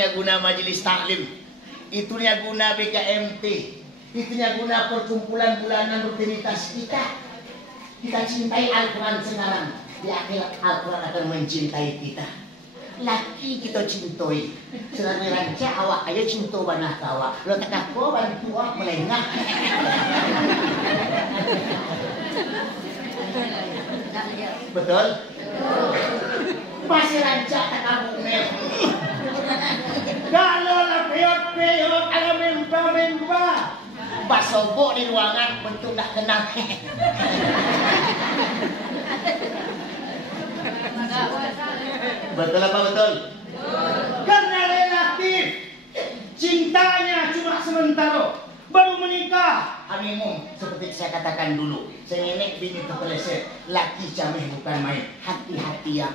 Guna majelis taklim, itunya guna BKMT, itunya guna perkumpulan bulanan rutinitas kita. Kita cintai Al-Quran sekarang, di akhirat Al-Quran akan mencintai kita. Laki kita cintoi, selama ranca awak ayo cinto banah kawa, lo tak aku bantu awak melengah. Betul? Masih ranca tak kamu mel. Kalau lah peyot-peyot ala memba-memba basobok di ruangan bentuk tak kenal. Betul apa betul? Karena relatif cintanya cuma sementara. Baru menikah honeymoon seperti saya katakan dulu. Saya nenek bini terpeleset, laki camih bukan main. Hati-hati ya.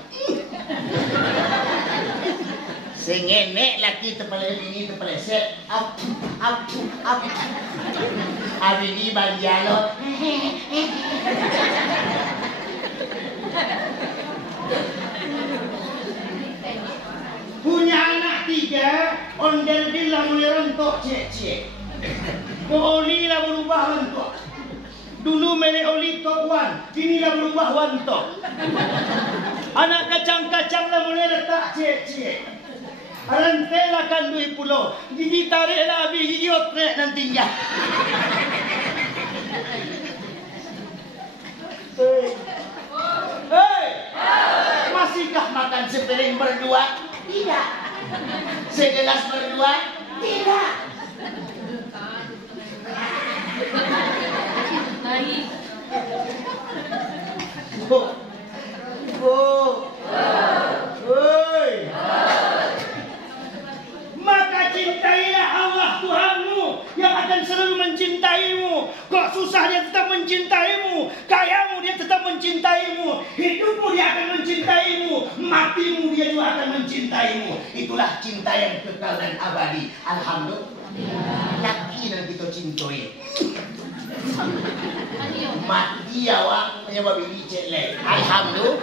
Sengenek laki terpeleset ini terpeleset up. Abini banjalo. Punya anak 3, ondel bila mulai rontok cek. Oli lah berubah rontok. Dulu melek oli tok wan, kini lah berubah wan tok. Anak kacang-kacang lah mulai letak cek. Rantai kan 2 pulau. Gigi tarik lah habis gigi otrek dan tinggal. Hei! Masihkah makan sepiring berdua? Tidak. Segelas berdua? Tidak. Maka cintailah Allah Tuhanmu yang akan selalu mencintaimu. Kok susah dia tetap mencintaimu, kayamu dia tetap mencintaimu, hidupmu dia akan mencintaimu, matimu dia juga akan mencintaimu. Itulah cinta yang kekal dan abadi. Alhamdulillah. Laki dan kita cintai. Mati awak penyebab ini ceklek. Alhamdulillah.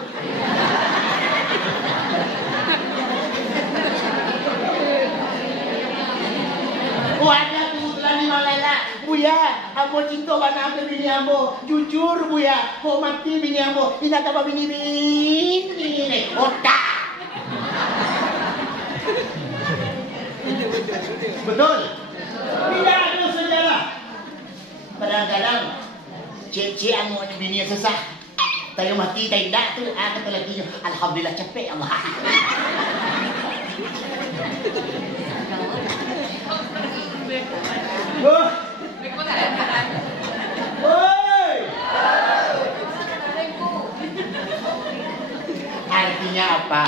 Ada kebetulan di Malaysia, Buya, ambo cinta bana ambil bini ambo, jujur Buya, kau mati bini ambo, ini apa bini, otak. Betul? Tidak ada sejarah. Kadang-kadang cik-cik anu ada bini yang sesah, tayo mati tayo tidak tu, kata lakinya, alhamdulillah capek Allah. Artinya apa?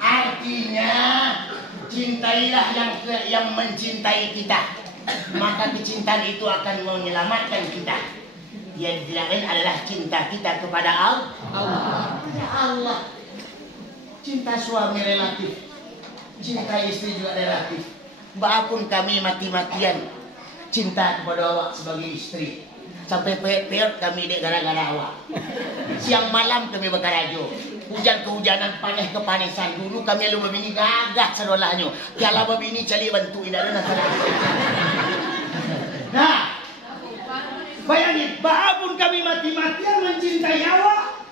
Artinya cintailah yang mencintai kita, maka kecintaan itu akan menyelamatkan kita. Yang tidak lain adalah cinta kita kepada Allah. Ya Allah. Cinta suami relatif, cinta istri juga relatif. Walaupun kami mati-matian cinta kepada awak sebagai istri, sampai peyot-peyot kami dek gara-gara awak. Siang malam kami berkarajo, hujan kehujanan, panas kepanasan. Dulu kami lu bini gagah sedolahnya. Kalau bini cari bantuin ada nasar. Nah, bayangin, walaupun kami mati-matian mencintai awak,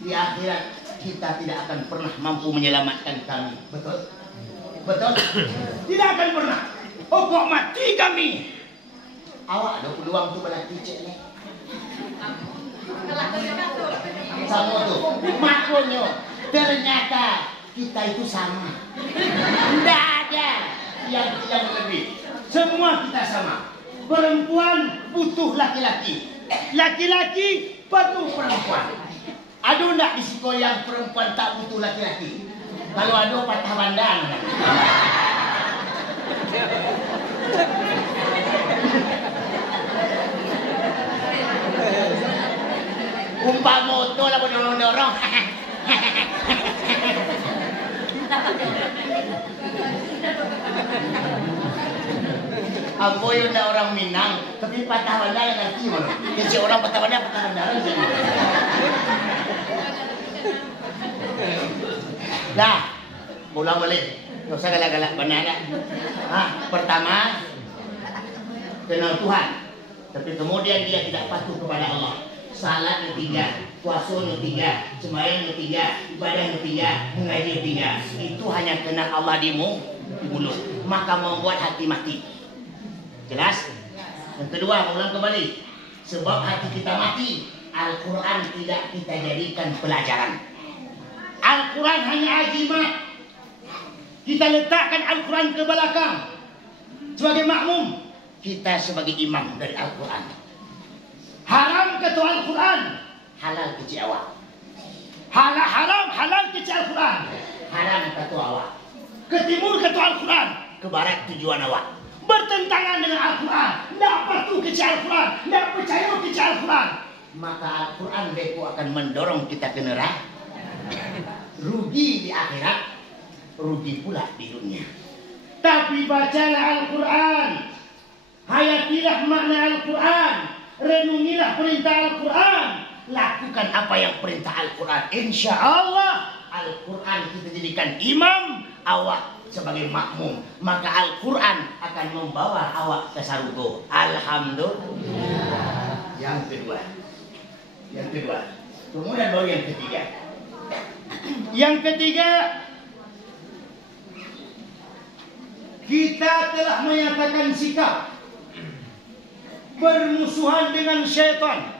di akhirat kita tidak akan pernah mampu menyelamatkan kami. Betul? Betul? Tidak akan pernah. Oh kok mati kami? Awak ada peluang tu berlatih cek ni. Sama tu. Makanya ternyata kita itu sama. Tidak ada yang lebih. Semua kita sama. Perempuan butuh laki-laki. Laki-laki butuh perempuan. Ada tak di siko yang perempuan tak butuh laki-laki? Kalau ada patah bandang. Umpak motor lah berdorong-dorong. Aku yang orang Minang, tapi patah bandang yang ngerti mana. Jadi orang patah bandang jadi. Nah, ulang balik. Enggak usah galak-galak benar dah. Pertama kenal Tuhan. Tapi kemudian dia tidak patuh kepada Allah. Salat yang 3, puasa yang 3, sembahyang yang 3, ibadah yang 3, mengaji yang 3. Itu hanya kenal Allah di mulut. Maka membuat hati mati. Jelas? Yang kedua, ulang kembali. Sebab hati kita mati, Al-Quran tidak kita jadikan pelajaran. Al-Quran hanya ajimat. Kita letakkan Al-Quran ke belakang sebagai makmum, kita sebagai imam dari Al-Quran. Haram kata Al-Quran, halal kecil awak. Haram, halal kecil Al-Quran. Haram kata awak. Ke timur kata Al-Quran, ke barat tujuan awak. Bertentangan dengan Al-Quran, tidak patuh kecil Al-Quran, tidak percaya kecil Al-Quran. Maka Al-Quran deku akan mendorong kita ke neraka. Rugi di akhirat, rugi pula di dunia. Tapi bacalah Al-Quran, hayatilah makna Al-Quran, renungilah perintah Al-Quran, lakukan apa yang perintah Al-Quran. Insya Allah Al-Quran kita jadikan imam, awak sebagai makmum. Maka Al-Quran akan membawa awak ke surga. Alhamdulillah. Yang kedua. Kemudian baru yang ketiga. Yang ketiga, kita telah menyatakan sikap bermusuhan dengan syaitan.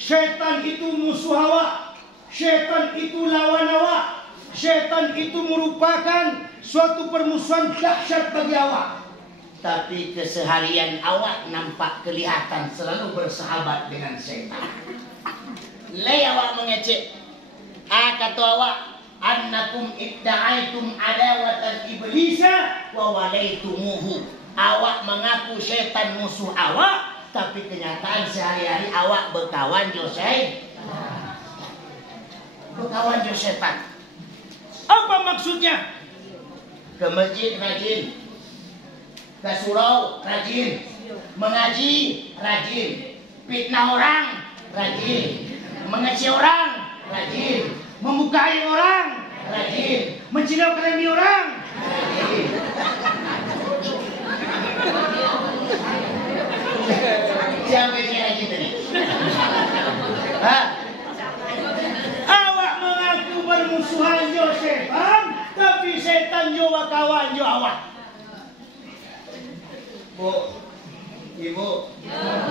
Syaitan itu musuh awak. Syaitan itu lawan awak. Syaitan itu merupakan suatu permusuhan dahsyat bagi awak. Tapi keseharian awak nampak kelihatan selalu bersahabat dengan syaitan. Lay awak mengecek. Kata awak, annakum idda'aitum adawatan iblisa wa walaitumuhu. Awak mengaku syaitan musuh awak, tapi kenyataan sehari-hari awak berkawan jo syaitan. Berkawan jo syaitan. Apa maksudnya? Ke masjid rajin, ke surau rajin, mengaji rajin, fitnah orang rajin, mengeci orang rajin, membukai orang rajin, mencilaukan orang rajin. Siapa yang rajin tadi? Awak mengaku bermusuhan jo setan, tapi setan jo kawan jo awak. Bu, ibu,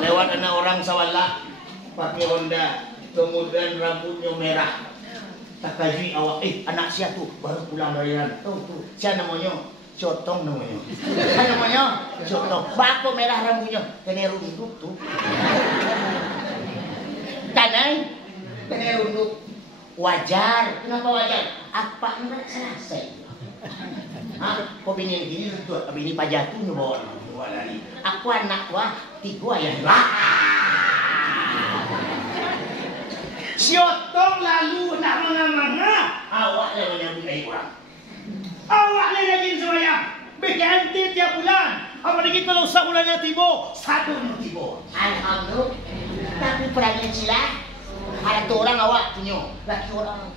lewat anak orang sawalak pakai Honda, kemudian rambutnya merah. Tak kaji awak, anak siapa tu baru pulang dari rantau tu. Siapa namanya? Cotong namanya. Siapa namanya? Cotong. Bako merah rambutnya, kena runduk tu. Kanai, kena runduk. Wajar. Kenapa wajar? Apa nak selesai? Kau bini gini tu, bini pajak tu bawa lari. Aku anak wah, 3 ya. Siotong lalu nak mana-mana, awak yang menyambut orang. Awak yang rajin sembahyang, berganti tiap bulan. Apalagi kalau sebulannya tiba, 1 tiba. Alhamdulillah. Tapi perangai cilah, ada tu orang awak punya, laki orang.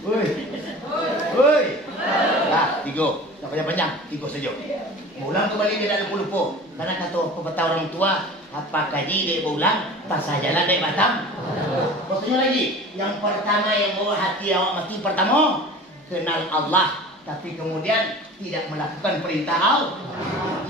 Woi. Lah, 3. Tak panjang-panjang, 3 saja. Ulang kembali dia tak lupa. Karena kata pepatah orang tua, apa kaji dia ulang, pasal jalan dia batang. Maksudnya lagi, yang pertama yang bawa hati awak mati pertama, kenal Allah. Tapi kemudian tidak melakukan perintah Allah.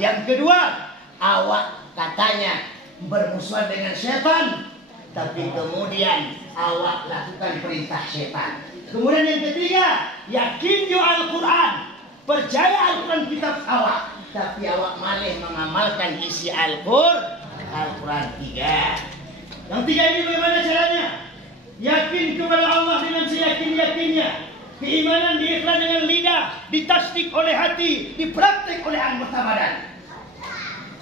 Yang kedua, awak katanya bermusuhan dengan syaitan. Tapi kemudian awak lakukan perintah syaitan. Kemudian yang ketiga, yakin jo Al-Quran, percaya Al-Quran kitab awak, tapi awak malah mengamalkan isi Al-Quran 3. Yang 3 ini bagaimana caranya? Yakin kepada Allah dengan seyakin-yakinnya, keimanan diikhlas dengan lidah, ditasdik oleh hati, dipraktik oleh anggota badan.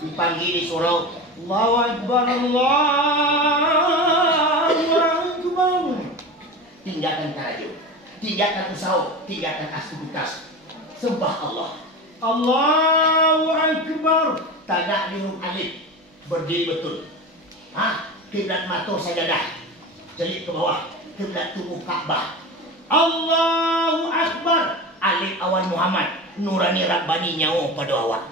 Dipanggil di surau, Allahu Akbar, Allahu Akbar. Tinggalkan karajo, tinggalkan usaha, tinggalkan aktivitas. Sembah Allah. Allahu Akbar. Tagak di huruf alif, berdiri betul. Kiblat matur sajadah, jelit ke bawah. kiblat tubuh Ka'bah. Allahu Akbar. Alif awan Muhammad, nurani Rabbani nyawa pada awak.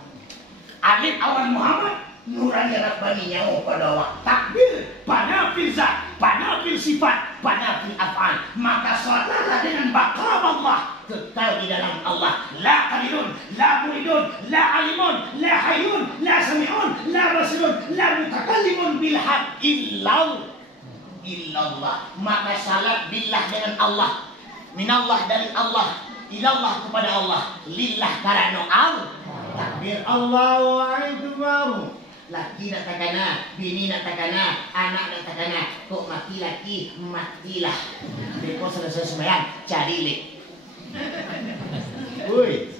Alif awan Muhammad, nurani Rabbani nyawa pada awak. Takbir, pada fil zat, pada fil sifat, pada fil af'al. Maka salatlah dengan bakal Allah, kekal di dalam Allah. La qalilun, la muridun, la alimun, la hayyun, la sami'un, la basirun, la mutakallimun bil haq illallah. Maka salat billah dengan Allah, minallah dari Allah, ilallah kepada Allah, lillah karena Allah. Takbir Allahu Akbar. Laki nak takana, bini nak takana, anak nak takana. Kok mati laki, matilah. Beko selesai sembahyang, cari lek. Woi.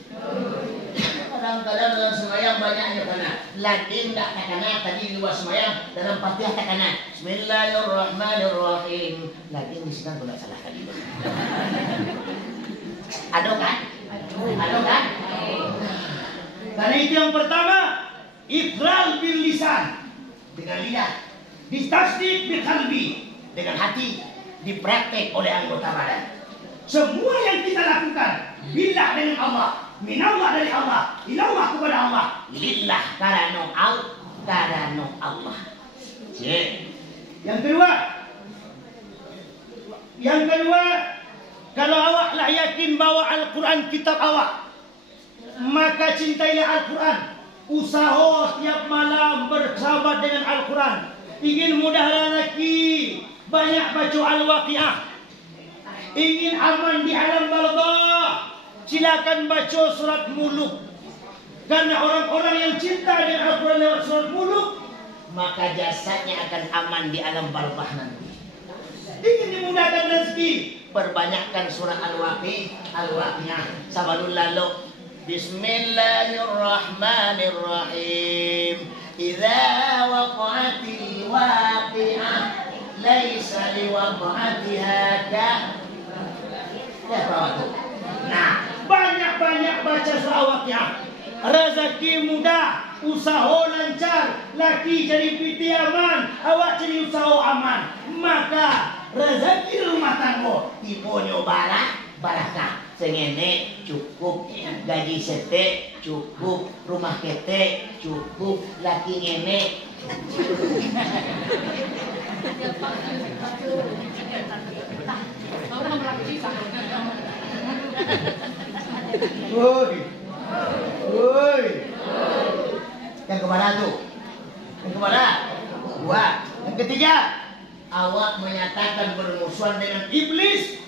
Kadang-kadang dalam sembahyang banyaknya takana. Ladin tak takana, tadi luar sembahyang dalam Fatihah takana. Bismillahirrahmanirrahim. Ladin di sini tidak salah kali. Ada kan? Ada kan? Karena itu yang pertama, iqrar bil lisan dengan lidah, ditasdiq bil qalbi dengan hati, dipraktek oleh anggota badan. Semua yang kita lakukan billah dengan Allah, minallah dari Allah, ilallah kepada Allah, lillah karena Allah. Yang kedua, kalau awak lah yakin bahwa Al-Quran kitab awak, maka cintailah Al-Quran. Usaha tiap malam bersahabat dengan Al-Quran. Ingin mudah rezeki, banyak baca Al-Waqiah. Ingin aman di alam barzakh, silakan baca surat Muluk. Karena orang-orang yang cinta dengan Al-Quran lewat surat Muluk, maka jasadnya akan aman di alam barzakh nanti. Ingin dimudahkan rezeki, perbanyakkan surat Al-Waqiah. Sabalul lalu. Bismillahirrahmanirrahim. Idza waqa'atil waqi'ah laisa liwaqa'atiha kafatu. Nah, banyak-banyak baca surah Waqiah. Rezeki mudah, usaha lancar, laki jadi piti aman, awak jadi usaha aman. Maka rezeki rumah tangga tiponyo barakah. Sengene cukup, gaji sete cukup, rumah kete cukup, laki ngene. Woi. Yang kemana tuh? Yang kemana? Dua. Yang ketiga, awak menyatakan bermusuhan dengan iblis.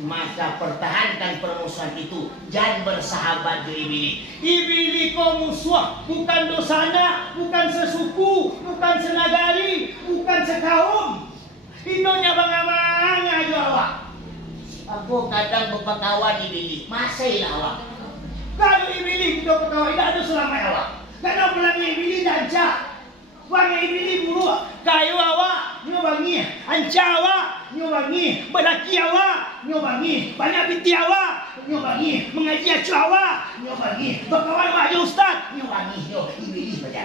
Maka pertahankan permusuhan itu, jangan bersahabat dengan iblis. Iblis kau musuh, bukan dosana, bukan sesuku, bukan senagari, bukan sekaum. Inonya bang aja awak. Aku kadang berpakawan iblis, masih awak. Kalau iblis kita berkawan, tidak ada selama awak. Karena pelangnya iblis dancak, wang iblis buruk, kayu awak nyobangi, anca awak nyobangi, berlaki awak nyobangi, banyak binti awak nyobangi, mengaji acu awak nyobangi, berkawan wahyu ustaz nyobangi, iblis baca.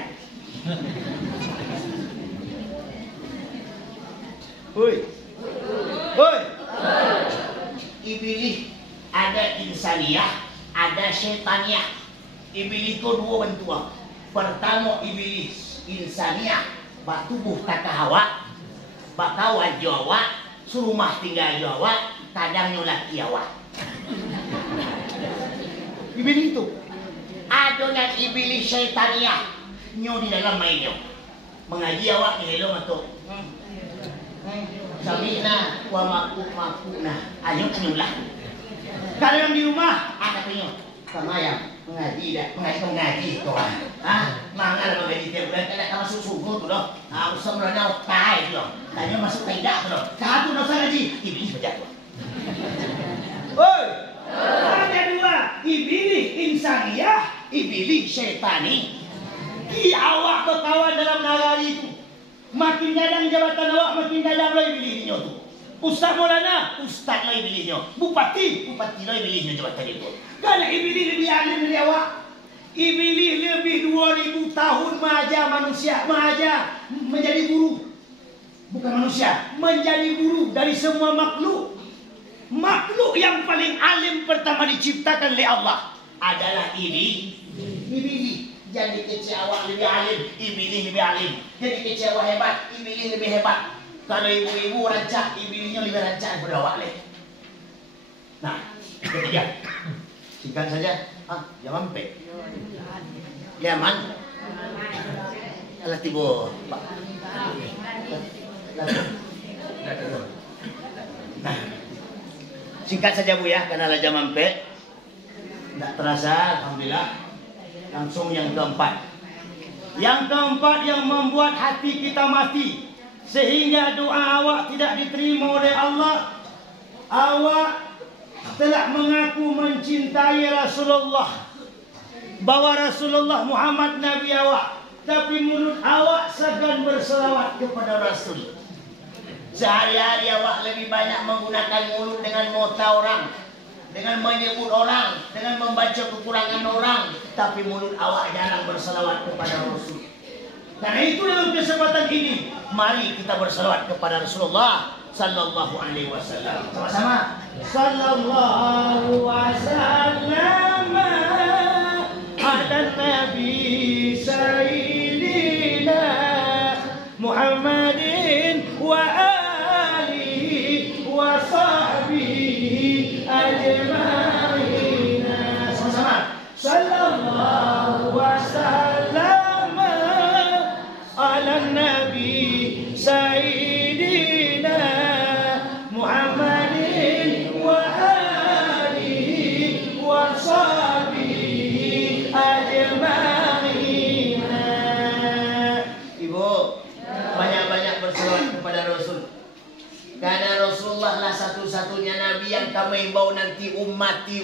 Hoi. Iblis ada insaniah, ada syaitaniyah. Iblis itu dua bentuk. Pertama iblis insaniah, bak tubuh kata awak, bak kawan Jawa, surumah tinggal Jawa, kadang nyolaki awak. Iblis itu. Ada yang iblis syaitaniyah, nyo di dalam mainnya. Mengaji awak ni hello matuk. Samina wa makuna. Ayo nyulah. Kalau yang di rumah ada punya. Kamayang mengaji dah, mengaji tu mangal mengaji tiap bulan kada ka masuk subuh tu doh. Usah merana tai tu doh. Tanya masuk kaidah tu doh. Satu dosa ngaji, iblis baca tu. Oi. Ada dua, iblis insaniyah, iblis syaitani. Ki awak berkawan dalam nagari itu. Makin gadang jabatan awak, makin gadang lah iblisnya tu. Ustaz Maulana, ustaz lah iblisnya. Bupati lah iblisnya jabatan itu. Karena iblis lebih alim dari awak. Iblis lebih 2000 tahun mengajar manusia, mengajar menjadi guru. bukan manusia, menjadi guru dari semua makhluk. Makhluk yang paling alim pertama diciptakan oleh Allah adalah iblis. Jadi kecil awak lebih alim, iblis lebih alim. Jadi kecil awak hebat, iblis lebih hebat. Kalau ibu-ibu rancak, iblisnya lebih rancak daripada awak leh. Nah, ketiga, singkat saja. Yaman pe. Yaman. Alah tibo. Nah, singkat saja Bu ya, karena Raja Mampe. Tidak terasa, alhamdulillah. Langsung yang keempat. Yang keempat yang membuat hati kita mati, sehingga doa awak tidak diterima oleh Allah. Awak telah mengaku mencintai Rasulullah, bahwa Rasulullah Muhammad Nabi awak, tapi mulut awak segan berselawat kepada Rasul. Sehari-hari awak lebih banyak menggunakan mulut dengan mota orang, dengan menyebut orang, dengan membaca kekurangan orang, tapi mulut awak jarang berselawat kepada Rasul. Karena itu dalam kesempatan ini, mari kita berselawat kepada Rasulullah Sallallahu Alaihi Wasallam. Sama-sama. Sallallahu Wasallam ala Nabi Sayyidina Muhammadin wa alihi wa sahbihi ajma'in. Sama-sama. Sallallahu Wasallam ala Nabi Sayyidina Muhammadin wa alihi wa sahbihi ajma'in. Ibu, banyak-banyak berselawat kepada Rasul. Karena Rasulullah lah satu-satunya Nabi yang kami bau nanti ummati.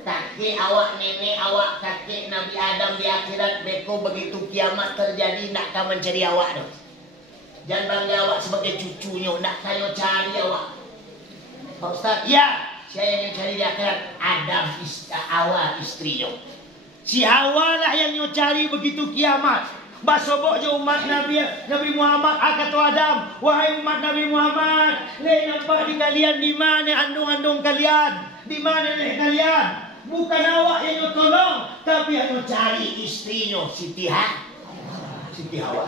Kakek awak, nenek awak, kakek Nabi Adam di akhirat, beko begitu kiamat terjadi, nak kau mencari awak tu. Jangan bangga awak sebagai cucunya, nak kau cari awak. Pak Ustaz, ya, saya yang cari di akhirat Adam, awak istrinya. Si Hawa lah yang cari begitu kiamat. Basobok je umat Nabi Muhammad kata Adam, wahai umat Nabi Muhammad, le nampak di kalian di mana andung-andung kalian? Di mana nih kalian? Bukan awak yang tolong, tapi yang cari istrinya Siti Hawa.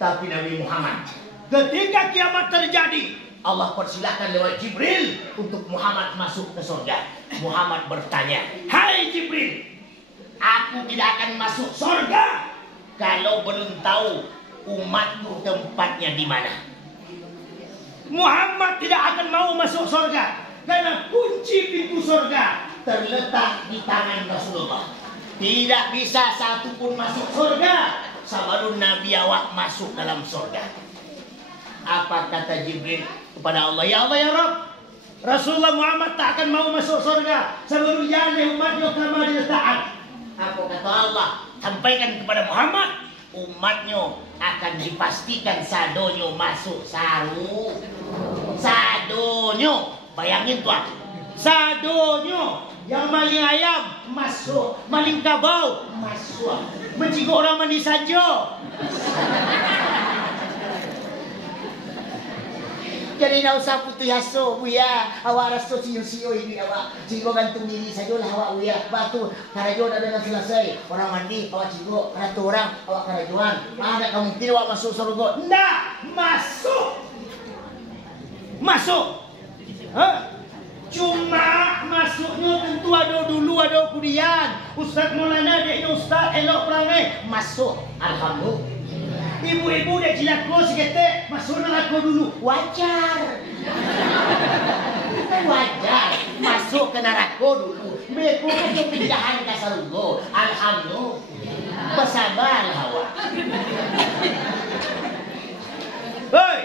Tapi Nabi Muhammad, ketika kiamat terjadi, Allah persilahkan lewat Jibril untuk Muhammad masuk ke surga. Muhammad bertanya, hai Jibril, aku tidak akan masuk surga kalau belum tahu umatku tempatnya di mana. Muhammad tidak akan mau masuk surga karena kunci pintu surga terletak di tangan Rasulullah. Tidak bisa satu pun masuk surga sebelum Nabi awak masuk dalam surga. Apa kata Jibril kepada Allah? Ya Allah ya Rabb, Rasulullah Muhammad tak akan mau masuk surga sebelum jannah umatnya kama diletakkan. Apa kata Allah? Sampaikan kepada Muhammad, umatnya akan dipastikan sadonyo masuk sadonyo. Bayangin tuan, sadonyo yang maling ayam masuk, maling kabau masuk, mencikuk orang mandi saja. Jadi nak usah putus asa buya. Awak rasa siu-siu ini awak cikgu gantung diri sajalah awak buya. Batu karajo dah dengan selesai. Orang mandi awak cikgu, ratu orang awak karajuan. Ada kemungkinan awak masuk surga? Ndak masuk. Cuma masuknya tentu ada dulu, ada kemudian. Ustaz Maulana dia ustaz elok perangai masuk. Alhamdulillah. Ibu-ibu dia cilako seketek masuk neraka dulu. Wajar. Wajar. Masuk ke neraka dulu. Mereka kan kepindahan ke surga. Alhamdulillah. Bersabarlah awak. Hei.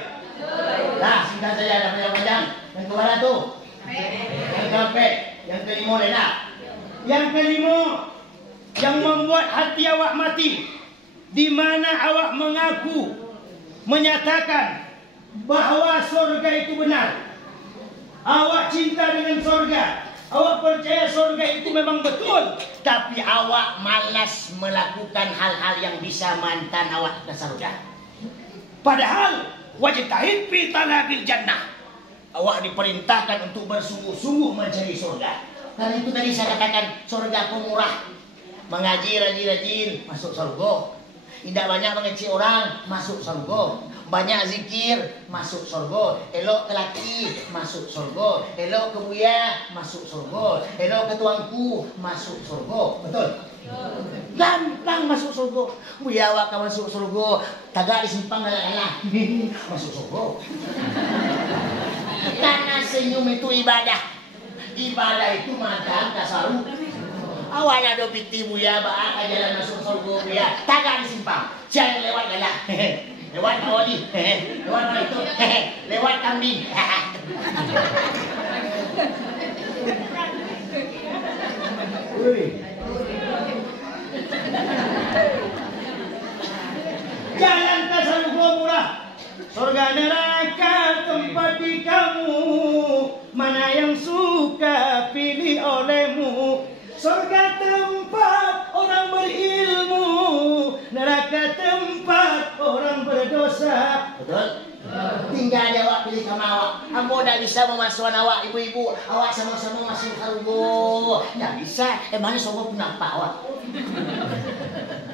Nah, singkat saja ada panjang-panjang. Yang keberapa tu? Yang keempat. Yang kelima dah. Yang kelima yang membuat hati awak mati, di mana awak mengaku menyatakan bahawa surga itu benar. Awak cinta dengan surga, awak percaya surga itu memang betul, tapi awak malas melakukan hal-hal yang bisa menghantar awak ke surga. Padahal wajtahid fi talabil jannah. Awak diperintahkan untuk bersungguh-sungguh mencari surga. Karena itu tadi saya katakan surga pemurah. Mengaji rajin-rajin masuk surga. Tidak banyak mengaji orang masuk surga. Banyak zikir masuk surga. Elok ke laki masuk surga. Elok ke buya masuk surga. Elok ke tuanku masuk surga. Betul? Gampang masuk surga. Buya awak kan masuk surga. Tagak disimpang galak-galak. Masuk surga. Karena senyum itu ibadah. Ibadah itu makan kasaru. Awalnya do piti buya baak jalan masuk surga buya. Tagak disimpang. Jangan lewat galak. Lewat oli. Lewat itu. Lewat kambing. Jalan ke surga murah. Surga neraka tempat di kamu. Mana yang suka pilih olehmu. Surga tempat orang berilmu. Neraka tempat orang berdosa. Betul? Tinggal awak pilih sama awak. Ambo tak bisa memasukkan awak ibu-ibu. Awak sama-sama masuk surga. Tak bisa. Emangnya surga pun apa awak?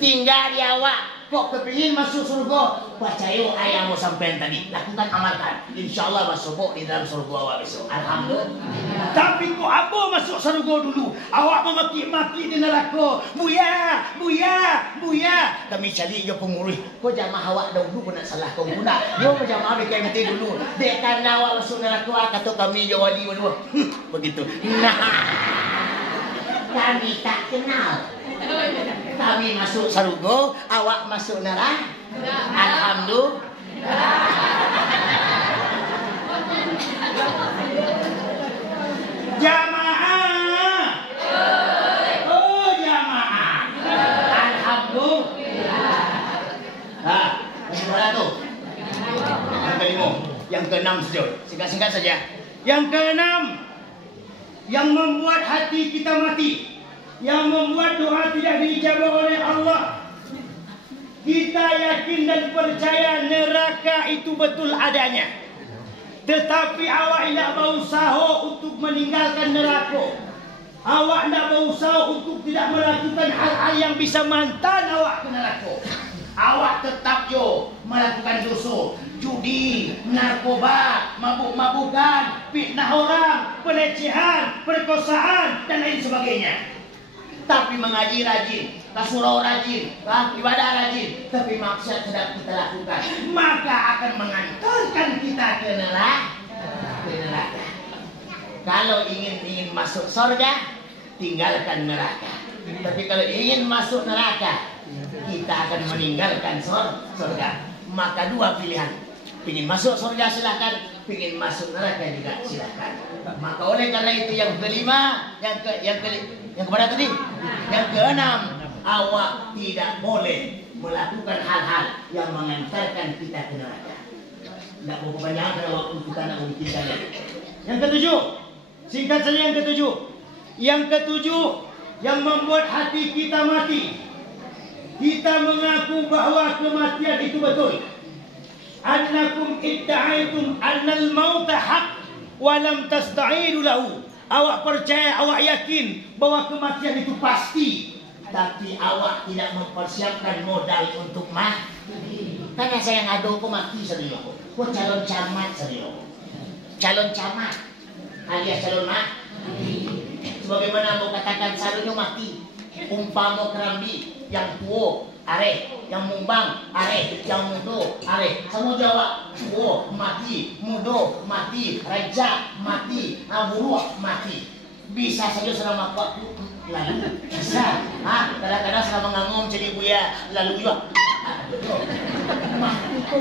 Tinggal di awak. Kok kepingin masuk surga? Percaya ayah mau sampai tadi. Lakukan amalkan. InsyaAllah masuk di dalam surga awak besok. Alhamdulillah. Tapi kok apa masuk surga dulu? Awak memaki-maki di neraka. Buya, buya, buya. Kami cari je pengurus. Kau jamah awak dahulu pun nak salah kau guna. Dia jamah ambil kain mati dulu. Dia kan awak masuk neraka. Kata kami je wali dulu. Begitu. Nah, kami tak kenal. Kami masuk surga, awak masuk neraka. Alhamdulillah. Jamaah. Oh jamaah. Alhamdulillah. Masih berapa tu? Yang kelima, yang keenam saja. Singkat-singkat saja. Yang keenam, yang membuat hati kita mati. Yang membuat doa tidak diijabah oleh Allah. Kita yakin dan percaya neraka itu betul adanya. Tetapi awak tidak berusaha untuk meninggalkan neraka. Awak tidak berusaha untuk tidak melakukan hal-hal yang bisa menghantar awak ke neraka. Awak tetap melakukan dosa, judi, narkoba, mabuk-mabukan, fitnah orang, pelecehan, perkosaan dan lain sebagainya. Tapi mengaji rajin, surau rajin, ibadah rajin, tapi maksiat sedang kita lakukan, maka akan mengantarkan kita ke neraka. Kalau ingin masuk surga, tinggalkan neraka. Tapi kalau ingin masuk neraka, kita akan meninggalkan surga. Maka dua pilihan. Ingin masuk surga silakan, ingin masuk neraka juga silakan. Maka oleh karena itu yang kelima, yang kepada tadi, yang keenam, awak tidak boleh melakukan hal-hal yang mengantarkan kita ke neraka. Tidak mau kepanjangan kalau waktu kita nak memikirkannya. Yang ketujuh, singkat saja yang ketujuh. Yang ketujuh, yang membuat hati kita mati. Kita mengaku bahwa kematian itu betul. Annakum idda'aitum annal mauta haq wa lam tasta'idu lahu. Awak percaya, awak yakin bahwa kematian itu pasti, tapi awak tidak mempersiapkan modal untuk mati. Karena saya ngadu aku mati sendiri. Aku calon camat sendiri. Calon camat alias calon mati. Sebagaimana aku katakan selalunya mati. Umpama kerambi yang tua are, yang mumbang are, yang muda are. Semua Jawa tua mati, muda mati, raja mati, buruk mati. Bisa saja selama waktu lalu bisa. Kadang-kadang selama ngangom jadi buya lalu juga. Mati itu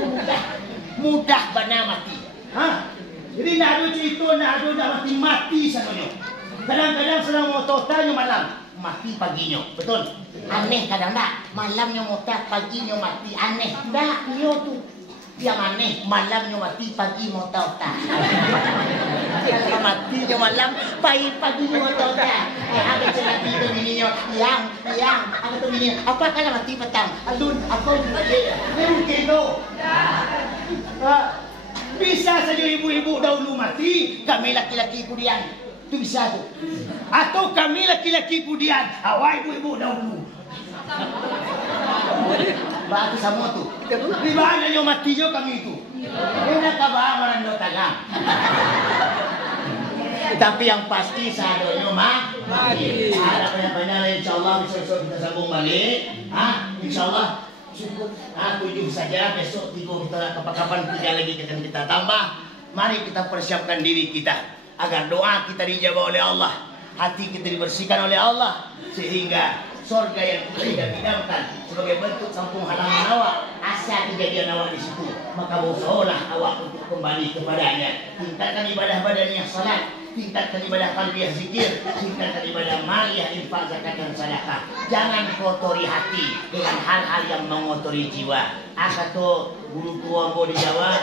mudah benar mati. Jadi nak ada cerita, nak ada mati saja. Kadang-kadang selama totalnya malam. Mati paginya, betul? Aneh kadang tak, malamnya mati, paginya mati, aneh. Tak, dia tu yang aneh, malamnya mati, pagi mau tahu tak. Matinya malam, paginya mau tahu tak. Ada cerita itu bininya, yang ada tu ini. Apa akan mati petang? Alun, aku dia. Mungkin tu. Bisa saja ibu-ibu dahulu mati, kami laki-laki kemudian. Itu bisa tu. Atau kami laki-laki kemudian, awak ibu-ibu dahulu. Batu sama tu. Di mana yo mati yo kami itu. Ini kabar orang do tangan. Tapi yang pasti sadonyo mati. Ada banyak-banyak insyaallah besok kita sambung balik. Insyaallah cukup 7 saja, besok 3 kita kapan-kapan 3 lagi akan kita tambah. Mari kita persiapkan diri kita agar doa kita dijawab oleh Allah, hati kita dibersihkan oleh Allah, sehingga surga yang kita idam-idamkan sebagai bentuk kampung halaman awak, asal kejadian awak di situ, maka berusahalah awak untuk kembali kepadanya. Tingkatkan ibadah badannya salat, tingkatkan ibadah qalbiyah zikir, tingkatkan ibadah maliyah infak zakat dan sedekah. Jangan kotori hati dengan hal-hal yang mengotori jiwa. Akato guru tua di Jawa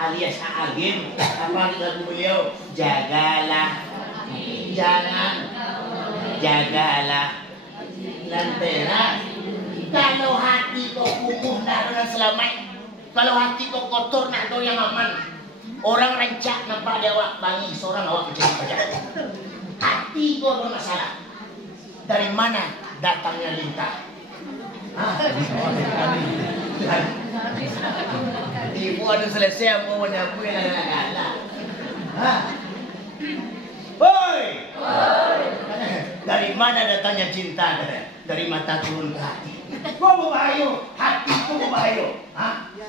alias Agim, apa lagu beliau? Jagalah, jangan, jagalah lantera. Kalau hati kau kumuh nak dengan selamat, kalau hati kau kotor nak kau yang aman, orang rancak nampak dia awak bangi seorang awak kecil saja. Hati kau bermasalah. Dari mana datangnya lintah? Ibu ada selesai mau menyapu yang ada. Hoi! Dari mana datangnya cinta? Dari mata turun ke hati. Kau berbahaya, hati kau berbahaya.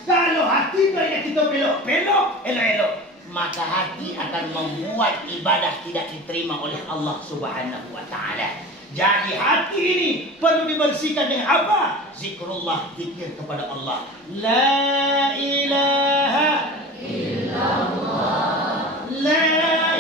Kalau hati banyak kita belok-belok, elok-elok, maka hati akan membuat ibadah tidak diterima oleh Allah Subhanahu wa Ta'ala. Jadi hati ini perlu dibersihkan dengan apa? Zikrullah, zikir kepada Allah. La ilaha illallah. La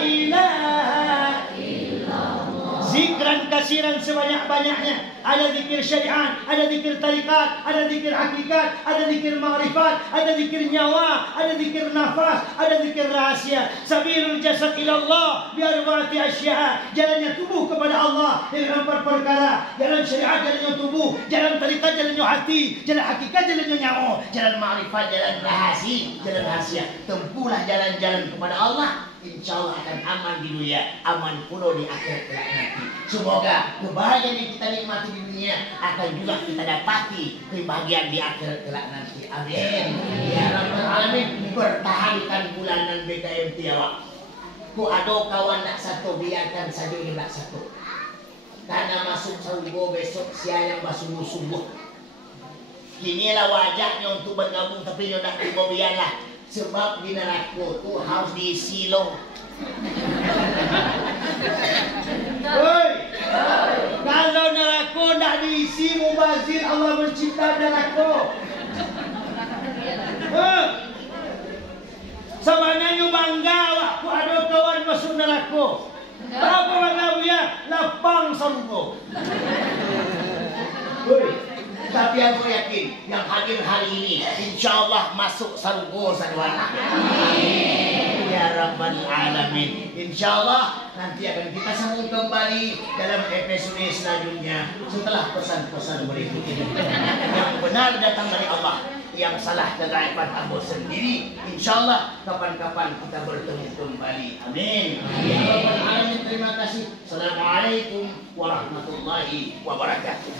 ilaha illallah. Zikran kasiran sebanyak-banyaknya. Ada zikir syariat, ada zikir tarikat, ada zikir hakikat, ada zikir ma'rifat, ada zikir nyawa, ada zikir nafas, ada zikir rahasia. Sabilul jasad ilallah biarba'ati asya'a. Jalannya tubuh kepada Allah dengan 4 perkara. Jalan syariat jalannya tubuh, jalan tarikat jalannya hati, jalan hakikat jalannya nyawa, jalan ma'rifat jalan rahasia. Tempuhlah jalan-jalan kepada Allah. InsyaAllah akan aman di dunia, aman pula di akhirat kelak nanti. Semoga kebahagiaan yang kita nikmati di dunia akan juga kita dapati kebahagiaan di akhirat kelak nanti. Amin. Ya Rabbal Alamin. Pertahankan bulanan BKMT awak. Ku ada kawan nak satu, biarkan saja dia nak satu. Karena masuk sungguh besok siang yang sungguh-sungguh. Inilah wajahnya untuk bergabung, tapi dia nak tiba biarlah. Sebab di neraka tu harus diisi loh. Hoi, kalau neraka nak diisi mubazir, Allah mencipta neraka. Sebenarnya bangga waktu ada kawan masuk neraka. Berapa bangga dia? Lapang sanggup. Hoi. Tapi aku yakin yang hadir hari ini insyaallah masuk surga sadwana. Amin. Ya Rabbal Alamin. Insyaallah nanti akan kita sambung kembali dalam episode selanjutnya setelah pesan-pesan berikut ini. Yang benar datang dari Allah, yang salah dari Abu sendiri. Insyaallah kapan-kapan kita bertemu kembali. Amin. Ya Rabbal Alamin. Terima kasih. Assalamualaikum warahmatullahi wabarakatuh.